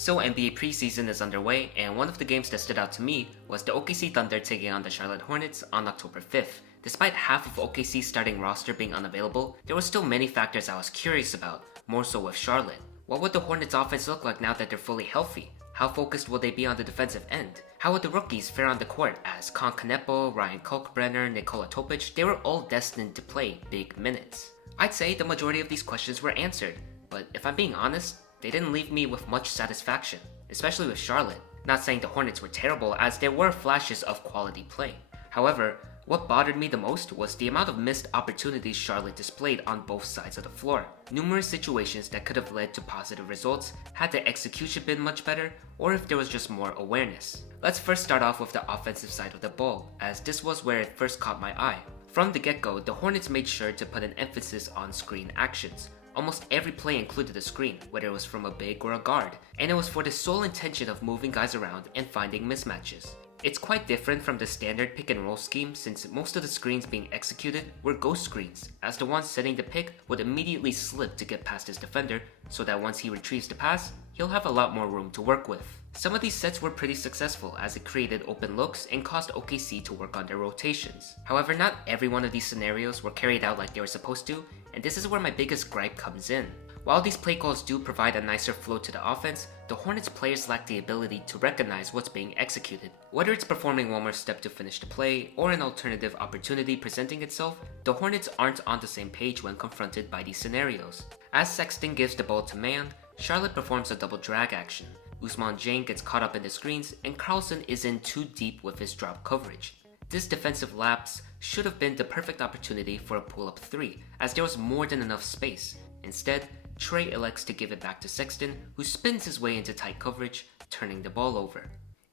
So NBA preseason is underway, and one of the games that stood out to me was the OKC Thunder taking on the Charlotte Hornets on October 5th. Despite half of OKC's starting roster being unavailable, there were still many factors I was curious about, more so with Charlotte. What would the Hornets offense look like now that they're fully healthy? How focused will they be on the defensive end? How would the rookies fare on the court as Kalk, Ryan Kalkbrenner, Nikola Topic? They were all destined to play big minutes. I'd say the majority of these questions were answered, but if I'm being honest, they didn't leave me with much satisfaction, especially with Charlotte. Not saying the Hornets were terrible, as there were flashes of quality play. However, what bothered me the most was the amount of missed opportunities Charlotte displayed on both sides of the floor. Numerous situations that could have led to positive results had the execution been much better, or if there was just more awareness. Let's first start off with the offensive side of the ball, as this was where it first caught my eye. From the get-go, the Hornets made sure to put an emphasis on screen actions. Almost every play included a screen, whether it was from a big or a guard, and it was for the sole intention of moving guys around and finding mismatches. It's quite different from the standard pick and roll scheme, since most of the screens being executed were ghost screens, as the one setting the pick would immediately slip to get past his defender, so that once he retrieves the pass, he'll have a lot more room to work with. Some of these sets were pretty successful, as it created open looks and caused OKC to work on their rotations. However, not every one of these scenarios were carried out like they were supposed to, and this is where my biggest gripe comes in. While these play calls do provide a nicer flow to the offense, the Hornets players lack the ability to recognize what's being executed. Whether it's performing one more step to finish the play, or an alternative opportunity presenting itself, the Hornets aren't on the same page when confronted by these scenarios. As Sexton gives the ball to man, Charlotte performs a double drag action. Ousmane Dieng gets caught up in the screens, and Carlson is in too deep with his drop coverage. This defensive lapse should have been the perfect opportunity for a pull-up three, as there was more than enough space. Instead, Trey elects to give it back to Sexton, who spins his way into tight coverage, turning the ball over.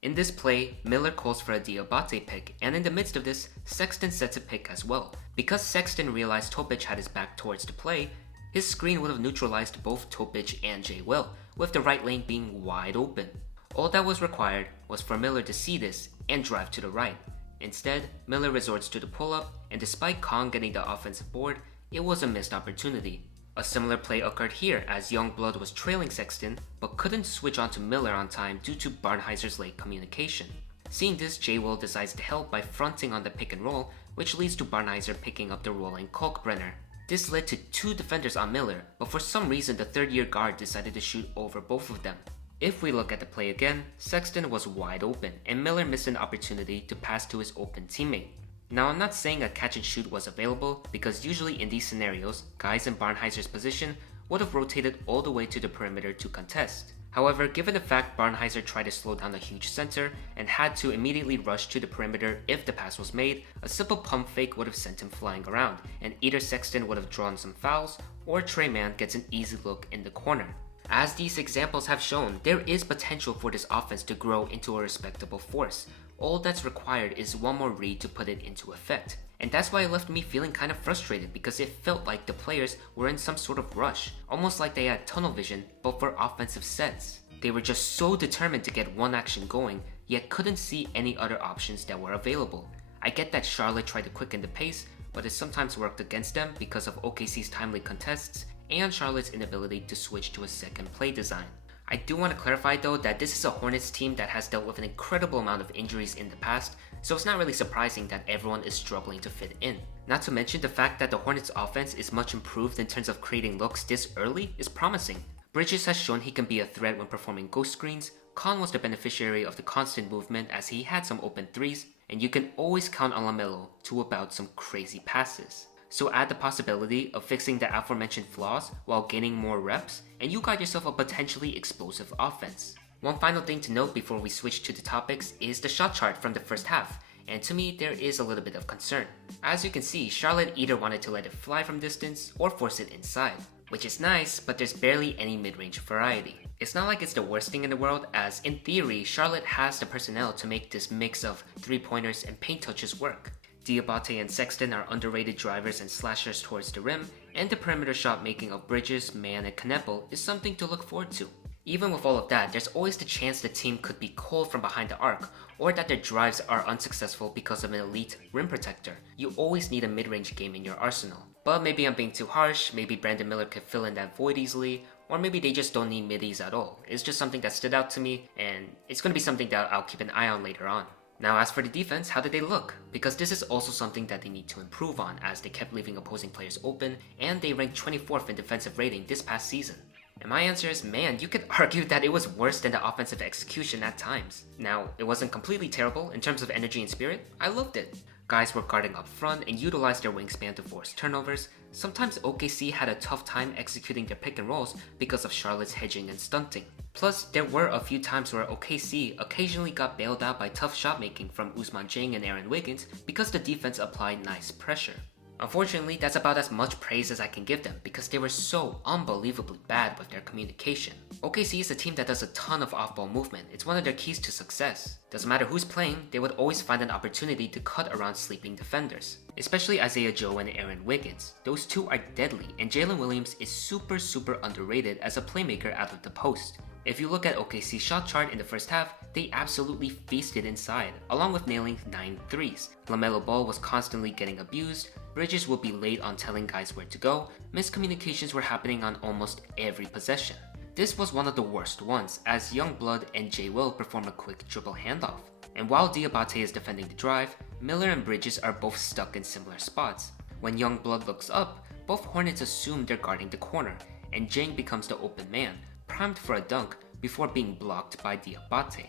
In this play, Miller calls for a Diabate pick, and in the midst of this, Sexton sets a pick as well. Because Sexton realized Topic had his back towards the play, his screen would have neutralized both Topic and Jay Will, with the right lane being wide open. All that was required was for Miller to see this and drive to the right. Instead, Miller resorts to the pull-up, and despite Kong getting the offensive board, it was a missed opportunity. A similar play occurred here as Youngblood was trailing Sexton, but couldn't switch onto Miller on time due to Barnhiser's late communication. Seeing this, Jay Will decides to help by fronting on the pick and roll, which leads to Barnhiser picking up the rolling Kalkbrenner. This led to two defenders on Miller, but for some reason the third-year guard decided to shoot over both of them. If we look at the play again, Sexton was wide open, and Miller missed an opportunity to pass to his open teammate. Now, I'm not saying a catch and shoot was available, because usually in these scenarios, guys in Barnhiser's position would have rotated all the way to the perimeter to contest. However, given the fact Barnhiser tried to slow down a huge center and had to immediately rush to the perimeter if the pass was made, a simple pump fake would have sent him flying around, and either Sexton would have drawn some fouls, or Trey Mann gets an easy look in the corner. As these examples have shown, there is potential for this offense to grow into a respectable force. All that's required is one more read to put it into effect. And that's why it left me feeling kind of frustrated, because it felt like the players were in some sort of rush, almost like they had tunnel vision, but for offensive sets. They were just so determined to get one action going, yet couldn't see any other options that were available. I get that Charlotte tried to quicken the pace, but it sometimes worked against them because of OKC's timely contests and Charlotte's inability to switch to a second play design. I do want to clarify though that this is a Hornets team that has dealt with an incredible amount of injuries in the past, so it's not really surprising that everyone is struggling to fit in. Not to mention the fact that the Hornets offense is much improved in terms of creating looks this early is promising. Bridges has shown he can be a threat when performing ghost screens, Khan was the beneficiary of the constant movement as he had some open threes, and you can always count on LaMelo to whip out some crazy passes. So add the possibility of fixing the aforementioned flaws while gaining more reps, and you got yourself a potentially explosive offense. One final thing to note before we switch to the topics is the shot chart from the first half, and to me there is a little bit of concern. As you can see, Charlotte either wanted to let it fly from distance or force it inside, which is nice, but there's barely any mid-range variety. It's not like it's the worst thing in the world, as in theory, Charlotte has the personnel to make this mix of three-pointers and paint touches work. Diabate and Sexton are underrated drivers and slashers towards the rim, and the perimeter shot making of Bridges, Mann, and Knepel is something to look forward to. Even with all of that, there's always the chance the team could be cold from behind the arc, or that their drives are unsuccessful because of an elite rim protector. You always need a mid-range game in your arsenal. But maybe I'm being too harsh, maybe Brandon Miller could fill in that void easily, or maybe they just don't need middies at all. It's just something that stood out to me, and it's going to be something that I'll keep an eye on later on. Now as for the defense, how did they look? Because this is also something that they need to improve on, as they kept leaving opposing players open, and they ranked 24th in defensive rating this past season. And my answer is, man, you could argue that it was worse than the offensive execution at times. Now, it wasn't completely terrible in terms of energy and spirit. I loved it. Guys were guarding up front and utilized their wingspan to force turnovers. Sometimes OKC had a tough time executing their pick and rolls because of Charlotte's hedging and stunting. Plus, there were a few times where OKC occasionally got bailed out by tough shot making from Ousmane Dieng and Aaron Wiggins because the defense applied nice pressure. Unfortunately, that's about as much praise as I can give them because they were so unbelievably bad with their communication. OKC is a team that does a ton of off-ball movement. It's one of their keys to success. Doesn't matter who's playing, they would always find an opportunity to cut around sleeping defenders. Especially Isaiah Joe and Aaron Wiggins. Those two are deadly, and Jalen Williams is super underrated as a playmaker out of the post. If you look at OKC's shot chart in the first half, they absolutely feasted inside, along with nailing 9 threes. LaMelo Ball was constantly getting abused, Bridges would be late on telling guys where to go, miscommunications were happening on almost every possession. This was one of the worst ones, as Youngblood and J. Will perform a quick dribble handoff. And while Diabate is defending the drive, Miller and Bridges are both stuck in similar spots. When Youngblood looks up, both Hornets assume they're guarding the corner, and Dieng becomes the open man, primed for a dunk before being blocked by Diabate.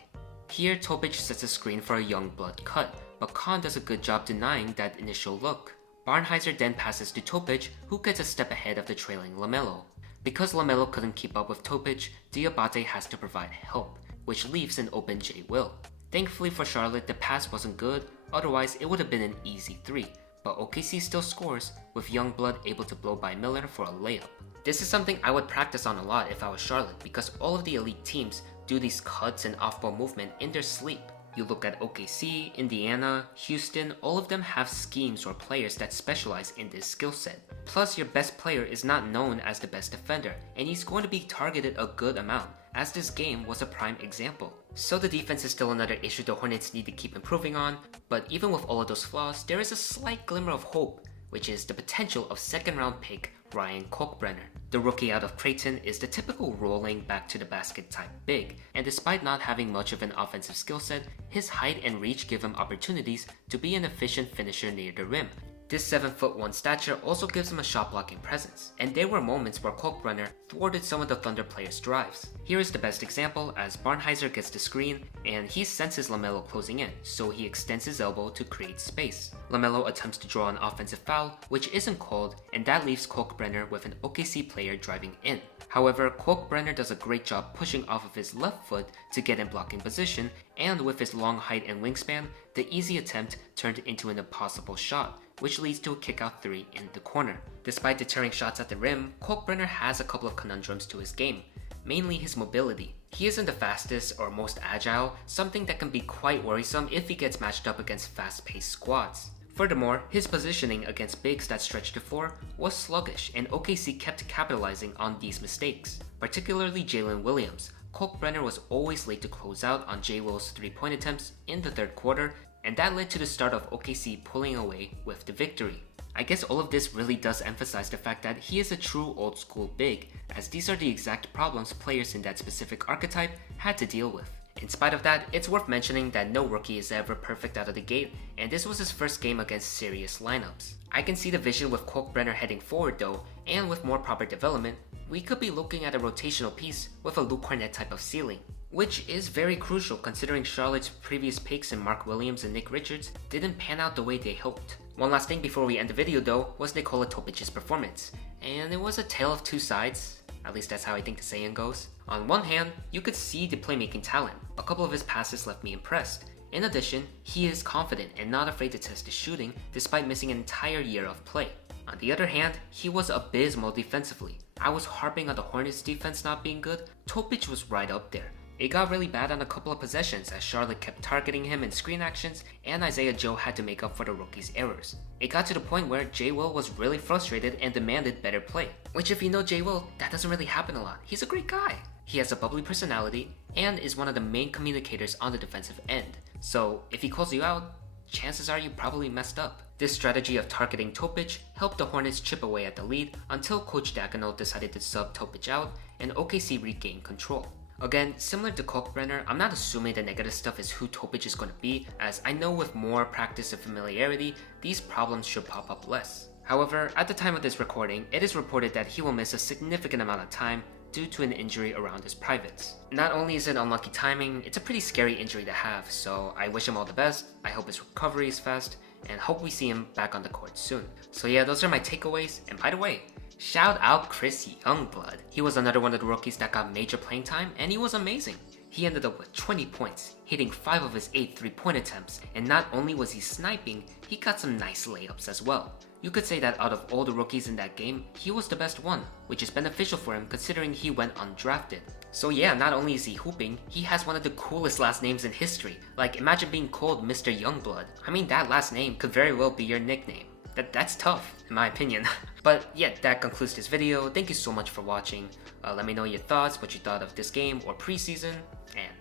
Here, Topic sets a screen for a Youngblood cut, but Khan does a good job denying that initial look. Barnhizer then passes to Topic, who gets a step ahead of the trailing LaMelo. Because LaMelo couldn't keep up with Topic, Diabate has to provide help, which leaves an open J. Will. Thankfully for Charlotte, the pass wasn't good, otherwise it would have been an easy 3, but OKC still scores, with Youngblood able to blow by Miller for a layup. This is something I would practice on a lot if I was Charlotte, because all of the elite teams do these cuts and off-ball movement in their sleep. You look at OKC, Indiana, Houston, all of them have schemes or players that specialize in this skill set. Plus, your best player is not known as the best defender, and he's going to be targeted a good amount, as this game was a prime example. So the defense is still another issue the Hornets need to keep improving on, but even with all of those flaws, there is a slight glimmer of hope, which is the potential of second-round pick Ryan Kalkbrenner. The rookie out of Creighton is the typical rolling back to the basket type big, and despite not having much of an offensive skill set, his height and reach give him opportunities to be an efficient finisher near the rim. This 7'1" stature also gives him a shot blocking presence, and there were moments where Kalkbrenner thwarted some of the Thunder players' drives. Here is the best example, as Barnhizer gets the screen, and he senses LaMelo closing in, so he extends his elbow to create space. LaMelo attempts to draw an offensive foul, which isn't called, and that leaves Kalkbrenner with an OKC player driving in. However, Kalkbrenner does a great job pushing off of his left foot to get in blocking position, and with his long height and wingspan, the easy attempt turned into an impossible shot, which leads to a kick-out 3 in the corner. Despite deterring shots at the rim, Kalkbrenner has a couple of conundrums to his game, mainly his mobility. He isn't the fastest or most agile, something that can be quite worrisome if he gets matched up against fast-paced squads. Furthermore, his positioning against bigs that stretched the floor was sluggish, and OKC kept capitalizing on these mistakes, particularly Jalen Williams. Kalkbrenner was always late to close out on J. Will's 3-point attempts in the third quarter, and that led to the start of OKC pulling away with the victory. I guess all of this really does emphasize the fact that he is a true old school big, as these are the exact problems players in that specific archetype had to deal with. In spite of that, it's worth mentioning that no rookie is ever perfect out of the gate, and this was his first game against serious lineups. I can see the vision with Kalkbrenner heading forward though, and with more proper development, we could be looking at a rotational piece with a Luke Kornet type of ceiling, which is very crucial considering Charlotte's previous picks in Mark Williams and Nick Richards didn't pan out the way they hoped. One last thing before we end the video though was Nikola Topic's performance, and it was a tale of two sides. At least that's how I think the saying goes. On one hand, you could see the playmaking talent. A couple of his passes left me impressed. In addition, he is confident and not afraid to test his shooting despite missing an entire year of play. On the other hand, he was abysmal defensively. I was harping on the Hornets defense not being good. Topic was right up there. It got really bad on a couple of possessions as Charlotte kept targeting him in screen actions and Isaiah Joe had to make up for the rookie's errors. It got to the point where J. Will was really frustrated and demanded better play. Which if you know J. Will, that doesn't really happen a lot. He's a great guy. He has a bubbly personality and is one of the main communicators on the defensive end. So if he calls you out, chances are you probably messed up. This strategy of targeting Topic helped the Hornets chip away at the lead until Coach Dagnall decided to sub Topic out and OKC regained control. Again, similar to Kalkbrenner, I'm not assuming the negative stuff is who Topic is going to be, as I know with more practice and familiarity, these problems should pop up less. However, at the time of this recording, it is reported that he will miss a significant amount of time due to an injury around his privates. Not only is it unlucky timing, it's a pretty scary injury to have, so I wish him all the best, I hope his recovery is fast, and hope we see him back on the court soon. So yeah, those are my takeaways, and by the way, shout out Chris Youngblood. He was another one of the rookies that got major playing time, and he was amazing. He ended up with 20 points, hitting 5 of his 8 3-point attempts, and not only was he sniping, he got some nice layups as well. You could say that out of all the rookies in that game, he was the best one, which is beneficial for him considering he went undrafted. So yeah, not only is he hooping, he has one of the coolest last names in history. Like, imagine being called Mr. Youngblood. I mean, that last name could very well be your nickname. That's tough, in my opinion. But yeah, that concludes this video. Thank you so much for watching. Let me know your thoughts, what you thought of this game or preseason, and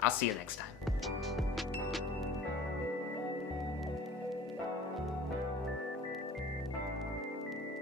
I'll see you next time.